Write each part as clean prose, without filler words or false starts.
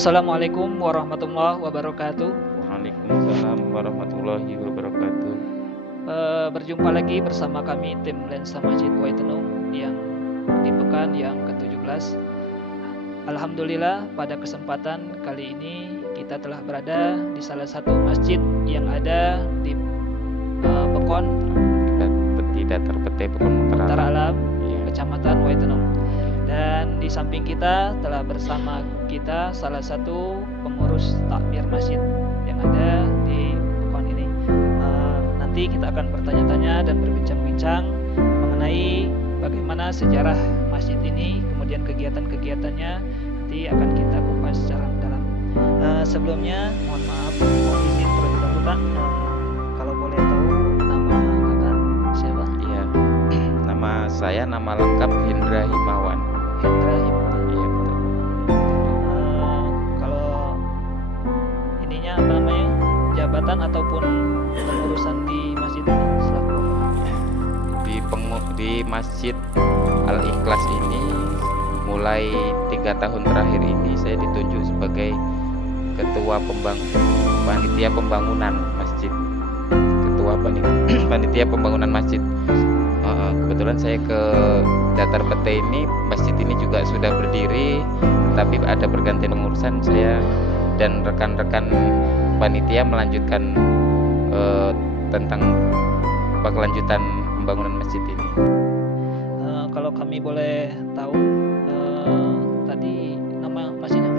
Assalamualaikum warahmatullahi wabarakatuh. Waalaikumsalam warahmatullahi wabarakatuh. Berjumpa lagi bersama kami tim Lensa Masjid Waitanum yang di pekan yang ke-17. Alhamdulillah pada kesempatan kali ini kita telah berada di salah satu masjid yang ada di Pekon Tidak terpetai Pekon Utara Alam, Ya. Kecamatan Waitanum. Dan di samping kita telah bersama kita salah satu pengurus takmir masjid yang ada di Pekon ini. Nanti kita akan bertanya-tanya dan berbincang-bincang mengenai bagaimana sejarah masjid ini, kemudian kegiatan-kegiatannya nanti akan kita kupas secara mendalam. Sebelumnya mohon maaf, mohon izin terlebih dahulu Pak, kalau boleh tahu nama Kakak siapa? Iya. Nama lengkap Hendra Himawan. Hendra Himawan. Iya betul. Kalau ininya apa namanya, jabatan ataupun pengurusan di masjid ini selaku Di Masjid Al Ikhlas ini mulai 3 tahun terakhir ini saya ditunjuk sebagai ketua panitia pembangunan masjid. Ketua panitia pembangunan masjid. Kebetulan saya ke Datar Pete ini, masjid ini juga sudah berdiri, tapi ada pergantian pengurusan. Saya dan rekan-rekan panitia melanjutkan tentang kelanjutan pembangunan masjid ini. Kalau kami boleh tahu tadi nama masjidnya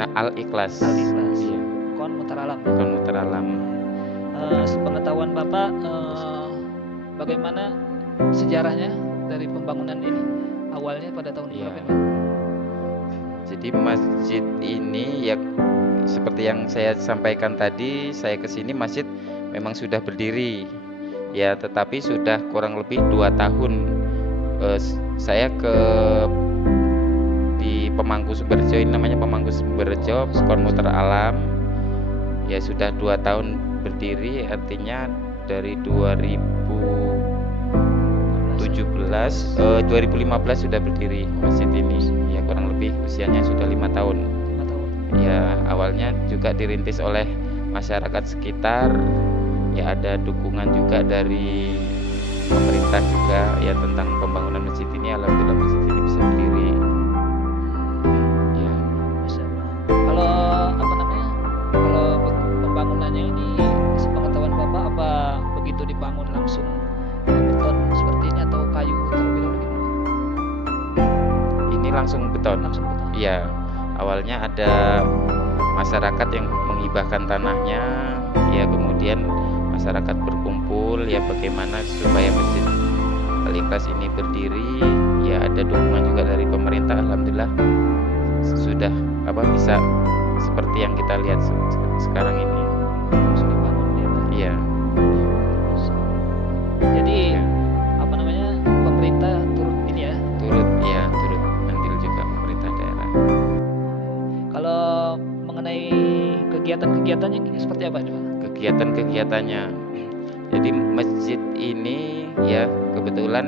Nah, Al Ikhlas. Al Ikhlas. Iya. Pekon Utara Alam. Pekon Utara Alam. Sepengetahuan Bapak, bagaimana sejarahnya dari pembangunan ini? Awalnya pada tahun Iya. berapa? Pak? Jadi masjid ini ya seperti yang saya sampaikan tadi, saya kesini masjid memang sudah berdiri ya, tetapi sudah kurang lebih 2 tahun saya di Pemangku Sumberjo, ini namanya Pemangku Sumberjo, Pekon Utara Alam ya, sudah 2 tahun berdiri, artinya dari 2015 sudah berdiri masjid ini ya, kurang lebih usianya sudah 5 tahun. 5 tahun. Ya, awalnya juga dirintis oleh masyarakat sekitar ya, ada dukungan juga dari pemerintah juga ya tentang pembangunan masjid ini. Alhamdulillah masjid ini bisa berdiri ya. Masya Allah. Kalau apa namanya? Kalau pembangunannya ini sepengetahuan Bapak, apa begitu dibangun langsung beton seperti ini atau kayu terlebih dahulu gitu? Ini langsung beton. Langsung beton. Iya, awalnya ada masyarakat yang menghibahkan tanahnya ya, kemudian masyarakat berkumpul ya bagaimana supaya masjid Al Ikhlas ini berdiri ya, ada dukungan juga dari pemerintah. Alhamdulillah sudah bisa seperti yang kita lihat sekarang ini. Langsung dibangun ya, Pak. Iya. Jadi Ya. apa namanya, pemerintah turut ini ya. turut andil juga pemerintah daerah. Kalau mengenai kegiatan-kegiatannya ini seperti apa nih, Pak? Kegiatan-kegiatannya, jadi masjid ini ya kebetulan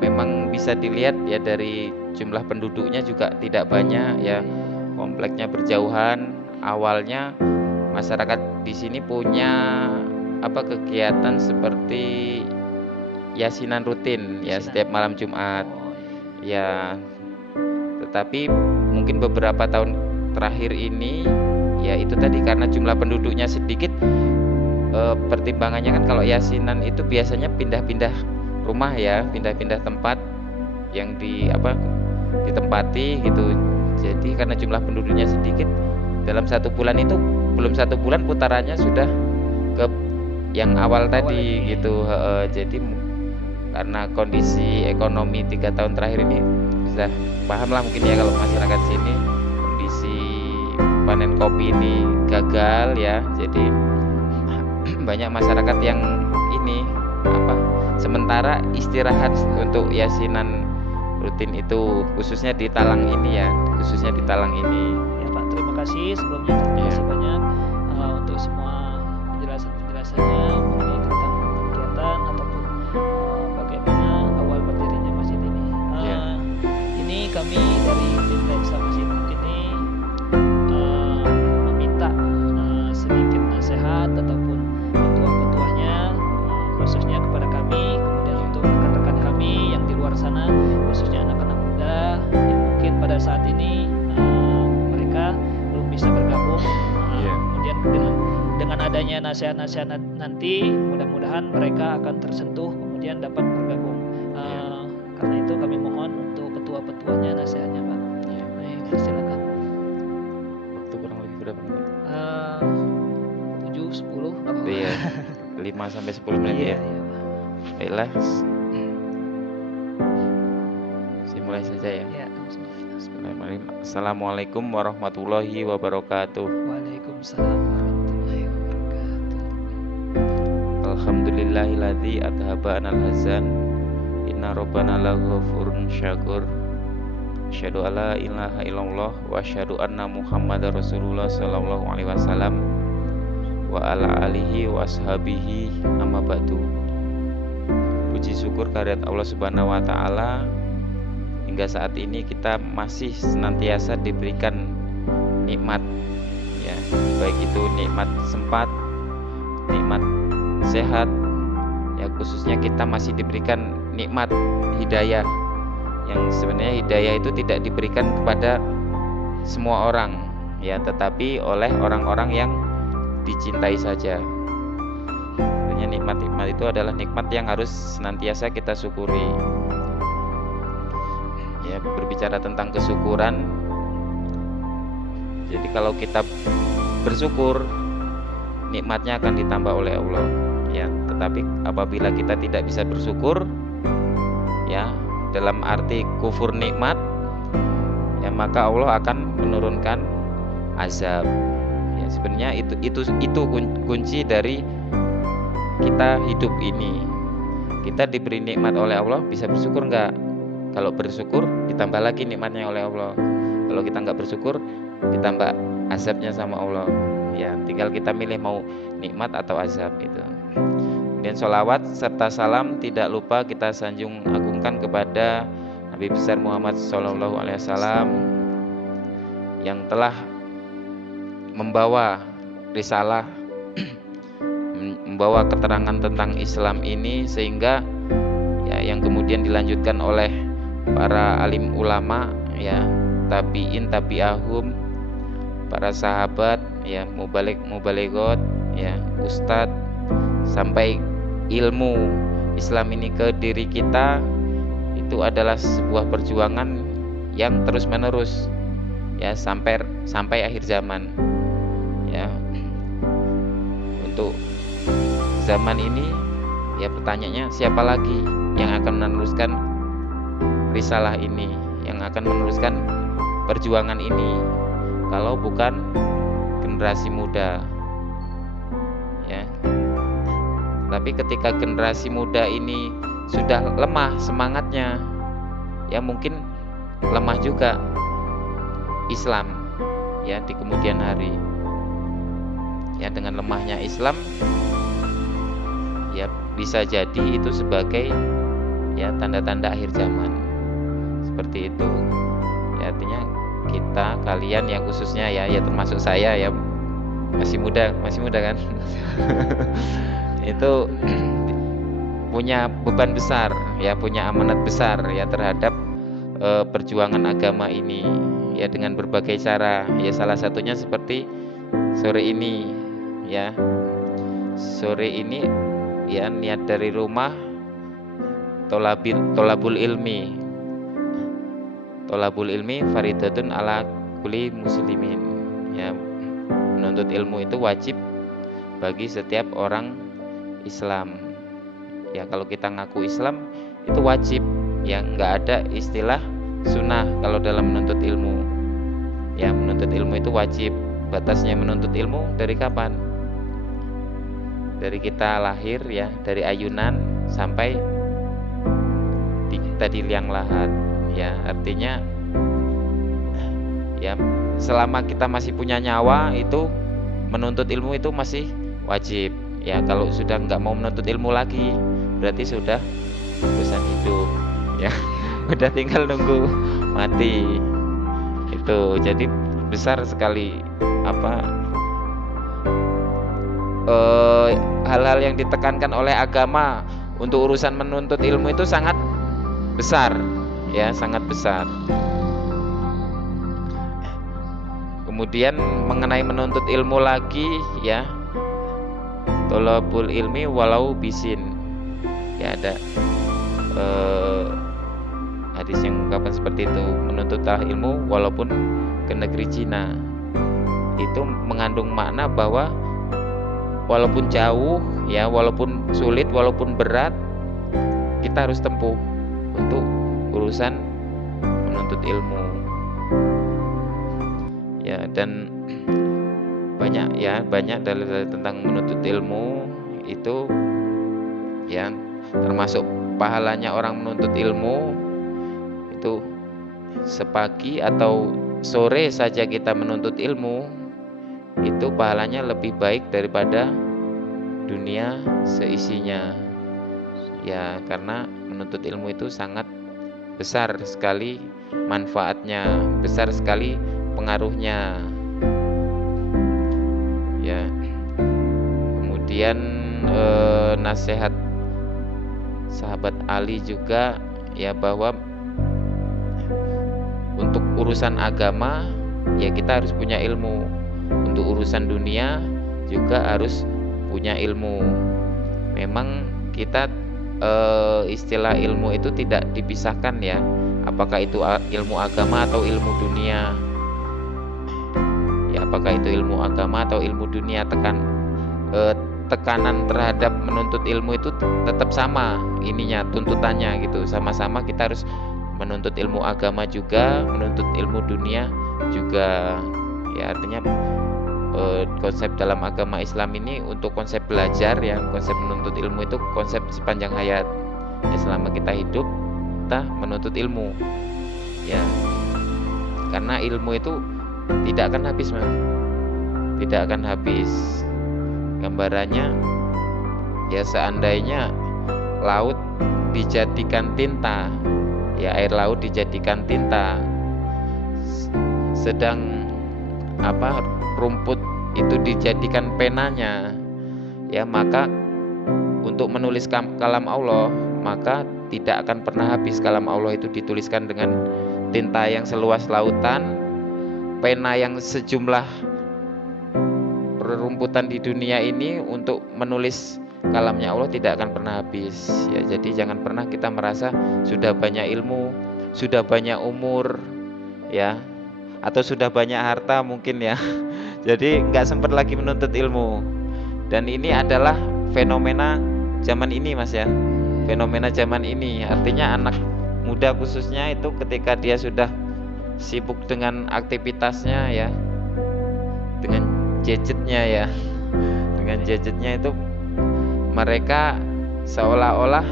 memang bisa dilihat ya dari jumlah penduduknya juga tidak banyak ya, kompleknya berjauhan. Awalnya masyarakat di sini punya kegiatan seperti yasinan rutin ya, Yasinan. setiap malam Jumat Oh, ya, tetapi mungkin beberapa tahun terakhir ini ya itu tadi karena jumlah penduduknya sedikit, pertimbangannya kan kalau yasinan itu biasanya pindah-pindah rumah ya, pindah-pindah tempat yang ditempati gitu. Jadi karena jumlah penduduknya sedikit, dalam 1 bulan itu belum 1 bulan putarannya sudah ke yang awal tadi ini. gitu. Jadi karena kondisi ekonomi 3 tahun terakhir ini sudah paham lah mungkin ya, kalau masyarakat sini kondisi panen kopi ini gagal ya, jadi banyak masyarakat yang ini sementara istirahat untuk yasinan rutin itu, khususnya di Talang ini ya, Ya Pak, terima kasih sebelumnya, terima kasih banyak untuk semua penjelasannya mengenai tentang kegiatan ataupun bagaimana awal berdirinya masjid ini. Ini kami dari tim Lensa Masjid ini nasihat-nasihat nanti mudah-mudahan mereka akan tersentuh kemudian dapat bergabung. Karena itu kami mohon untuk ketua-ketuanya nasihatnya Pak. Baik, silakan. Waktu kurang lebih berapa menit? 7, 10 Iya, 5 sampai 10 menit ya. Iya, Pak. Baiklah. Saya mulai saja ya. Ya, Bismillahirrahmanirrahim. Assalamualaikum warahmatullahi wabarakatuh. Waalaikumsalam warahmatullahi wabarakatuh. Alhamdulillahilladzi adhaba anal hazan. Inna rabbana laghafurun syakur. Asyhadu alla ilaha illallah wa asyhadu anna Muhammadar Rasulullah sallallahu alaihi wasallam wa ala alihi wa ashabihi amma ba'du. Puji syukur kehadirat Allah Subhanahu wa taala, hingga saat ini kita masih senantiasa diberikan nikmat ya, baik itu nikmat sempat, nikmat sehat ya, khususnya kita masih diberikan nikmat hidayah, yang sebenarnya hidayah itu tidak diberikan kepada semua orang ya, tetapi oleh orang-orang yang dicintai saja. Sebenarnya nikmat-nikmat itu adalah nikmat yang harus senantiasa kita syukuri. Ya, berbicara tentang kesyukuran, jadi kalau kita bersyukur, nikmatnya akan ditambah oleh Allah ya. Tetapi apabila kita tidak bisa bersyukur ya, dalam arti kufur nikmat ya, maka Allah akan menurunkan azab ya. Sebenarnya itu kunci dari kita hidup ini. Kita diberi nikmat oleh Allah, bisa bersyukur enggak? Kalau bersyukur ditambah lagi nikmatnya oleh Allah. Kalau kita enggak bersyukur ditambah azabnya sama Allah ya. Tinggal kita milih mau nikmat atau azab itu. Kemudian sholawat serta salam tidak lupa kita sanjung agungkan kepada Nabi besar Muhammad Sallallahu Alaihi Wasallam yang telah membawa risalah, membawa keterangan tentang Islam ini, sehingga ya, yang kemudian dilanjutkan oleh para alim ulama ya, tabiin, tabi'ahum, para sahabat ya, mubalighot ya, ustadz, sampai ilmu Islam ini ke diri kita, itu adalah sebuah perjuangan yang terus menerus ya, sampai akhir zaman ya. Untuk zaman ini ya, pertanyaannya siapa lagi yang akan meneruskan risalah ini, yang akan meneruskan perjuangan ini kalau bukan generasi muda ya. Tapi ketika generasi muda ini sudah lemah semangatnya ya, mungkin lemah juga Islam ya di kemudian hari ya. Dengan lemahnya Islam ya, bisa jadi itu sebagai ya tanda-tanda akhir zaman seperti itu ya. Artinya kita, kalian yang khususnya ya termasuk saya ya, masih muda kan itu punya beban besar ya, punya amanat besar ya terhadap perjuangan agama ini ya, dengan berbagai cara ya. Salah satunya seperti sore ini ya, sore ini ya, niat dari rumah tolabul ilmi faridatun ala kulli muslimin ya. Menuntut ilmu itu wajib bagi setiap orang Islam ya. Kalau kita ngaku Islam itu wajib ya, nggak ada istilah sunnah kalau dalam menuntut ilmu ya. Menuntut ilmu itu wajib. Batasnya menuntut ilmu dari kapan? Dari kita lahir ya, dari ayunan sampai kita di liang lahat ya. Artinya ya, selama kita masih punya nyawa itu menuntut ilmu itu masih wajib ya. Kalau sudah nggak mau menuntut ilmu lagi, berarti sudah bosan hidup ya. Udah tinggal nunggu mati itu. Jadi besar sekali hal-hal yang ditekankan oleh agama untuk urusan menuntut ilmu itu sangat besar ya, sangat besar. Kemudian mengenai menuntut ilmu lagi ya, tolabul ilmi walau bisin. Ya ada hadis yang mengungkapkan seperti itu, menuntutlah ilmu walaupun ke negeri Cina. Itu mengandung makna bahwa walaupun jauh ya, walaupun sulit, walaupun berat, kita harus tempuh untuk urusan menuntut ilmu. Ya, dan banyak dalil-dalil tentang menuntut ilmu itu ya, termasuk pahalanya orang menuntut ilmu itu sepagi atau sore saja kita menuntut ilmu itu pahalanya lebih baik daripada dunia seisinya. Ya, karena menuntut ilmu itu sangat besar sekali manfaatnya, besar sekali pengaruhnya. Ya. Kemudian nasihat sahabat Ali juga ya, bahwa untuk urusan agama ya kita harus punya ilmu, untuk urusan dunia juga harus punya ilmu. Memang kita istilah ilmu itu tidak dipisahkan ya, apakah itu ilmu agama atau ilmu dunia. Ya, apakah itu ilmu agama atau ilmu dunia, tekanan terhadap menuntut ilmu itu tetap sama ininya, tuntutannya gitu, sama-sama kita harus menuntut ilmu agama juga, menuntut ilmu dunia juga. Ya, artinya konsep dalam agama Islam ini untuk konsep belajar ya, konsep menuntut ilmu itu konsep sepanjang hayat. Ya, selama kita hidup kita menuntut ilmu. Ya. Karena ilmu itu tidak akan habis, Mas. Tidak akan habis. Gambarannya ya, seandainya laut dijadikan tinta, ya air laut dijadikan tinta, sedang rumput itu dijadikan penanya, ya maka untuk menulis kalam Allah maka tidak akan pernah habis. Kalam Allah itu dituliskan dengan tinta yang seluas lautan, pena yang sejumlah rerumputan di dunia ini untuk menulis kalamnya Allah tidak akan pernah habis. Ya, jadi jangan pernah kita merasa sudah banyak ilmu, sudah banyak umur, ya, atau sudah banyak harta mungkin ya. Jadi nggak sempat lagi menuntut ilmu. Dan ini adalah fenomena zaman ini, Mas ya. Fenomena zaman ini, artinya anak muda khususnya itu ketika dia sudah sibuk dengan aktivitasnya ya, dengan gadgetnya ya, dengan gadgetnya itu mereka seolah-olah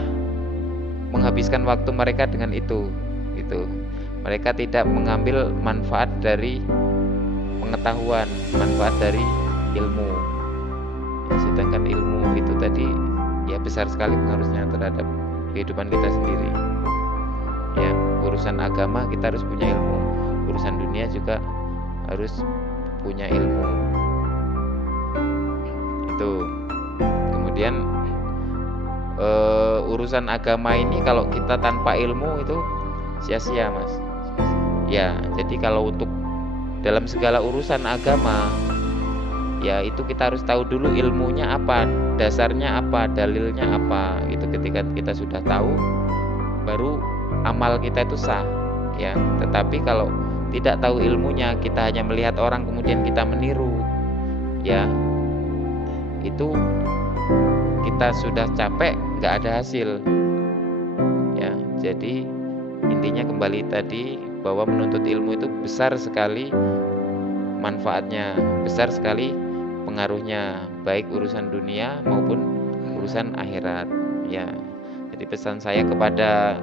menghabiskan waktu mereka dengan itu. Mereka tidak mengambil manfaat dari pengetahuan, manfaat dari ilmu. Ya, sedangkan ilmu itu tadi ya besar sekali pengaruhnya terhadap kehidupan kita sendiri. Ya, urusan agama kita harus punya ilmu, urusan dunia juga harus punya ilmu. Itu. Kemudian urusan agama ini kalau kita tanpa ilmu itu sia-sia, Mas. Ya, jadi kalau untuk dalam segala urusan agama ya itu kita harus tahu dulu ilmunya apa, dasarnya apa, dalilnya apa. Itu ketika kita sudah tahu baru amal kita itu sah ya. Tetapi kalau tidak tahu ilmunya, kita hanya melihat orang kemudian kita meniru ya, itu kita sudah capek, nggak ada hasil ya. Jadi intinya kembali tadi bahwa menuntut ilmu itu besar sekali manfaatnya, besar sekali pengaruhnya, baik urusan dunia maupun urusan akhirat ya. Jadi pesan saya kepada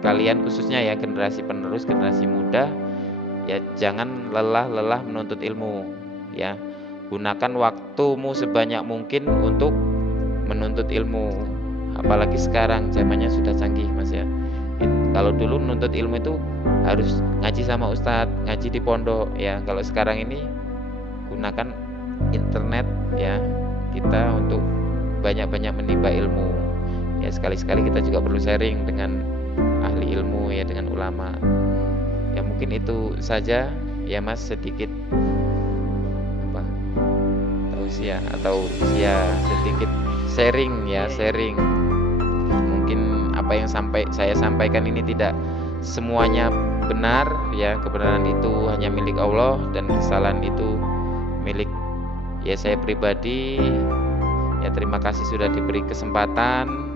kalian khususnya ya, generasi penerus, generasi muda ya, jangan lelah-lelah menuntut ilmu ya. Gunakan waktumu sebanyak mungkin untuk menuntut ilmu. Apalagi sekarang zamannya sudah canggih, Mas ya. Kalau dulu menuntut ilmu itu harus ngaji sama ustadz, ngaji di pondok ya. Kalau sekarang ini gunakan internet ya, kita untuk banyak-banyak menimba ilmu ya. Sekali-sekali kita juga perlu sharing dengan ahli ilmu ya, dengan ulama ya. Mungkin itu saja ya, Mas, sedikit tausiah atau ya sedikit sharing ya, Iya. sharing. Mungkin apa yang saya sampaikan ini tidak semuanya benar ya, kebenaran itu hanya milik Allah dan kesalahan itu milik ya saya pribadi. Ya terima kasih sudah diberi kesempatan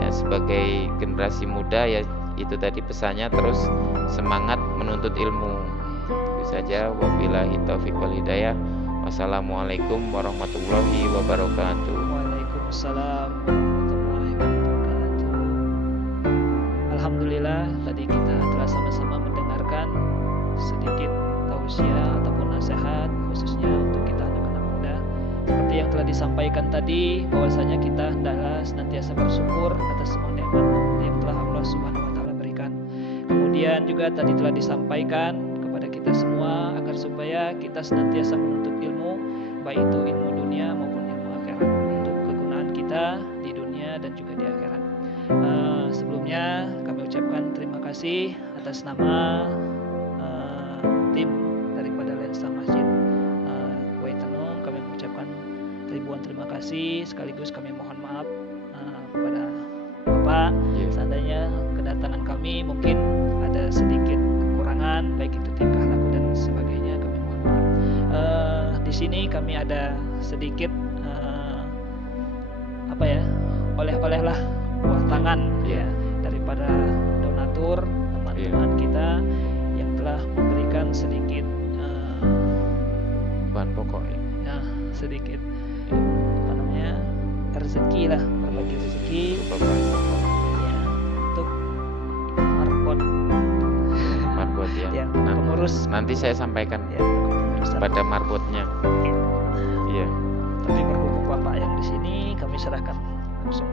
ya sebagai generasi muda ya, itu tadi pesannya, terus semangat menuntut ilmu. Itu saja, wabillahi taufiq wal hidayah. Wassalamualaikum warahmatullahi wabarakatuh. Waalaikumsalam warahmatullahi wabarakatuh. Alhamdulillah, tadi kita telah sama-sama mendengarkan sedikit tausiah ataupun nasihat khususnya untuk kita anak-anak muda. Seperti yang telah disampaikan tadi, bahwasanya kita hendaklah senantiasa bersyukur atas semua nikmat yang telah Allah Subhanahu wa taala berikan. Kemudian juga tadi telah disampaikan kepada kita semua agar supaya kita senantiasa menuntut ilmu, baik itu ilmu dunia maupun ilmu akhirat, untuk kegunaan kita di dunia dan juga di akhirat. Sebelumnya kami ucapkan terima kasih atas nama tim daripada Lensa Masjid Kuwaitanum. Kami mengucapkan ribuan terima kasih, sekaligus kami mohon maaf kepada Bapak seandainya kedatangan kami mungkin ada sedikit kekurangan, baik itu tingkah laku dan sebagainya, kami mohon maaf. Di sini kami ada sedikit oleh-oleh lah, buah tangan ya daripada donatur teman-teman kita yang telah memberikan sedikit bahan pokok ya. Nah, sedikit rezeki lah, berbagi rezeki ya, untuk marbot ya. Pengurus. Nanti saya sampaikan ya, pada marbotnya. Iya. Tapi berhubung Bapak yang di sini, kami serahkan langsung.